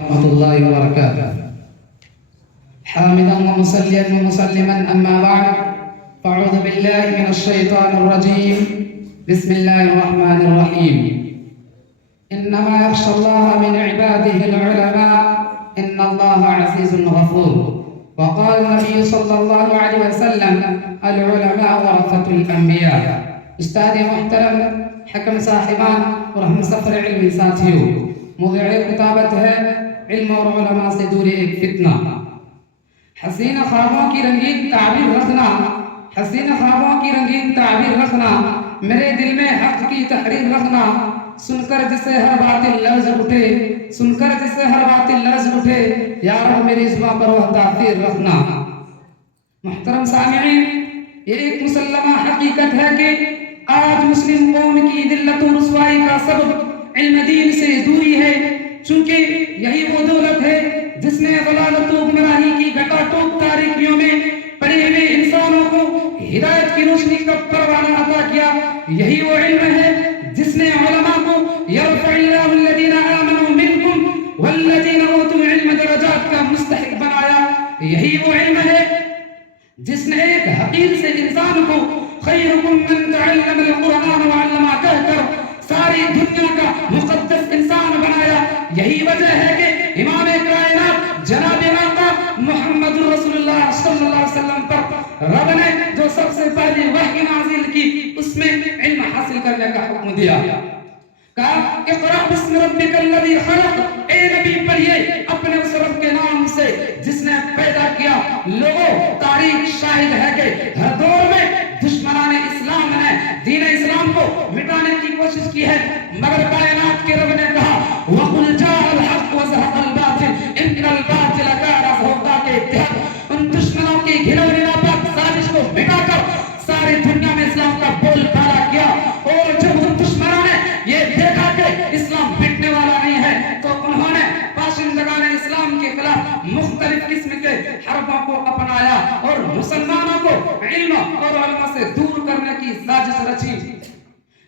ورحمة الله وبركاته. حامدا ومصليا ومسلما أما بعد، فأعوذ بالله من الشيطان الرجيم. بسم الله الرحمن الرحيم. إنما يخشى الله من عباده العلماء إن الله عزيز غفور. وقال النبي صلى الله عليه وسلم: العلماء ورثة الأنبياء. استاذ محترم حکم صاحبان اور ہم سفر علمی ساتھیوں، موضوع خطابت ہے علم اور علماء سے دوری ایک فتنہ۔ حسین خوابوں کی رنگین تعبیر رکھنا، حسین خوابوں کی رنگین تعبیر رکھنا، میرے دل میں حق کی تحریر رکھنا، سن کر جسے ہر باطل لرز اٹھے، سن کر جسے ہر باطل لرز اٹھے، یا رب میری زباں پر وہ تاثیر رکھنا۔ محترم سامعین، یہ ایک مسلمہ حقیقت ہے کہ آج مسلم قوم کی ذلت و رسوائی کا سبب علم دین سے دوری ہے، چونکہ یہی وہ دولت ہے جس نے ضلالت و گمراہی کی گھٹا ٹوپ تاریکیوں میں پڑے ہوئے انسانوں کو ہدایت کی روشنی کا پروانہ عطا کیا۔ یہی وہ علم ہے جس نے علماء کو یرفع اللہ الذین آمنوا منکم والذین اوتوا العلم درجات کا مستحق بنایا۔ یہی وہ علم ہے جس نے ایک حقیر سے انسان کو خیرکم من تعلم القرآن وعلمہ کہہ کر ساری دنیا کا مقدس انسان بنایا۔ یہی وجہ ہے کہ امام کائنات جناب آقا محمد رسول اللہ صلی اللہ علیہ وسلم پر رب نے جو سب سے پہلی وحی نازل کی، اس میں علم حاصل کرنے کا حکم دیا۔ کہا اقرأ بسم ربک الذی خلق، اے نبی پڑھیے اپنے اس رب کے نام سے جس نے پیدا کیا۔ لوگوں، تاریخ شاہد ہے کہ ہر دور میں دشمنان اسلام نے دین اسلام کو مٹانے کی کوشش کی ہے، مگر کائنات کے رب نے کہا وَقُلْ جَاءَ الْحَقُّ وَزَهَقَ الْبَاطِلُ إِنَّ الْبَاطِلَ كَانَ زَهُوقًا کے اتحاد ان دشمنوں کی گھنونے ناپاک سازش کو مٹا کر ساری دنیا میں اسلام کا بول بالا کیا۔ اور جب ان دشمنوں نے یہ دیکھا کہ اسلام مٹنے والا نہیں ہے تو انہوں نے باشندگان اسلام کے خلاف مختلف قسم کے حربوں کو اپنایا اور مسلمانوں کو علم اور علماء سے دور کرنے کی سازش رچی،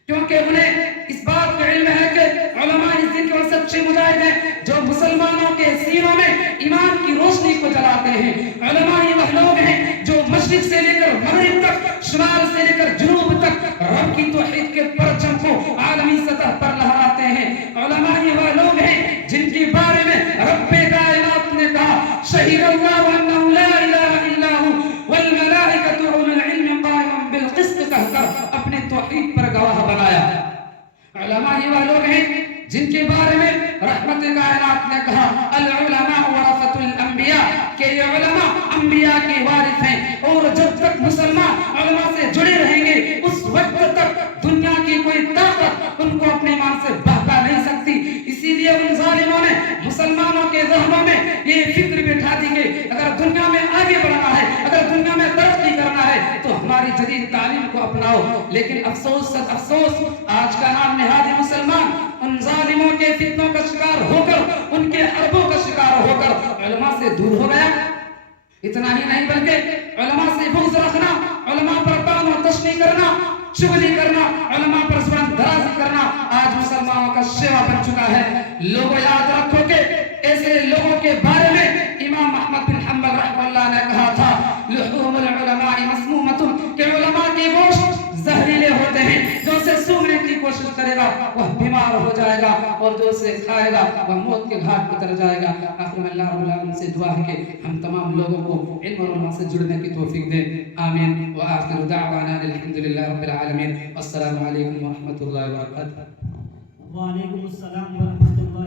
کیونکہ انہیں اس بات کا علم ہے کہ علماء اس دن کے سچے مجاہد ہیں جو مسلمانوں کے سینوں میں ایمان کی روشنی کو جلاتے ہیں۔ علماء یہ وہ لوگ ہیں جو مشرق سے لے کر مغرب تک، شمال سے لے کر جنوب تک رب کی توحید کے پرچم کو عالمی سطح پر لہراتے ہیں۔ علماء یہ وہ لوگ ہیں جن کے بارے میں رب کائنات نے کہا شہید اللہ انہ لا الہ الا ہو والملائکۃ اولو العلم قائما بالقسط کہہ کر اپنے توحید پر گواہ بنایا۔ علماء یہ وہ لوگ ہیں جن کے بارے میں رحمت کائنات نے کہا العلماء ورثۃ الانبیاء، کہ یہ علماء انبیاء کے وارث ہیں، اور جب تک مسلمان علماء سے جڑے رہیں گے اس وقت تک دنیا کی کوئی طاقت ان کو اپنے ایمان سے بہکا نہیں سکتی۔ اسی لیے ان ظالموں نے مسلمانوں کے ذہنوں میں یہ فکر بٹھا دی کہ اگر دنیا میں آگے بڑھنا ہے، اگر دنیا میں ترقی کرنا ہے تو ہماری جدید تعلیم کو اپناؤ۔ لیکن افسوس سچ افسوس، آج کا نام نہاد مسلمان ان ظالموں کے فتنوں کا شکار ہو کر، ان کے حربوں کا شکار ہو کر علماء سے دور ہو گیا۔ اتنا ہی نہیں بلکہ علماء سے بغض رکھنا، علماء پر طعن و تشنیع کرنا، چغلی کرنا، علماء پر زبان درازی کرنا آج مسلمانوں کا شیوا بن چکا ہے۔ لوگوں یاد رکھو کہ ایسے لوگوں کے بارے میں امام احمد بن حنبل رحمہ اللہ نے کہا تھا لحوم العلماء مسمومۃ، کہ علماء کے گوشت زہریلے ہوتے ہیں، جو اسے سونگنے کی کوشش کرے گا وہ بیمار ہو جائے گا، اور جو اسے کھائے گا وہ موت کے گھاٹ اتر جائے گا۔ آخر میں اللہ رب العالمین سے دعا ہے کہ ہم تمام لوگوں کو علم اور علماء سے جڑنے کی توفیق دے، آمین۔ وآخر دعوانا الحمدللہ رب العالمین، السلام علیکم ورحمۃ اللہ وبرکاتہ۔ وعلیکم السلام ورحمۃ اللہ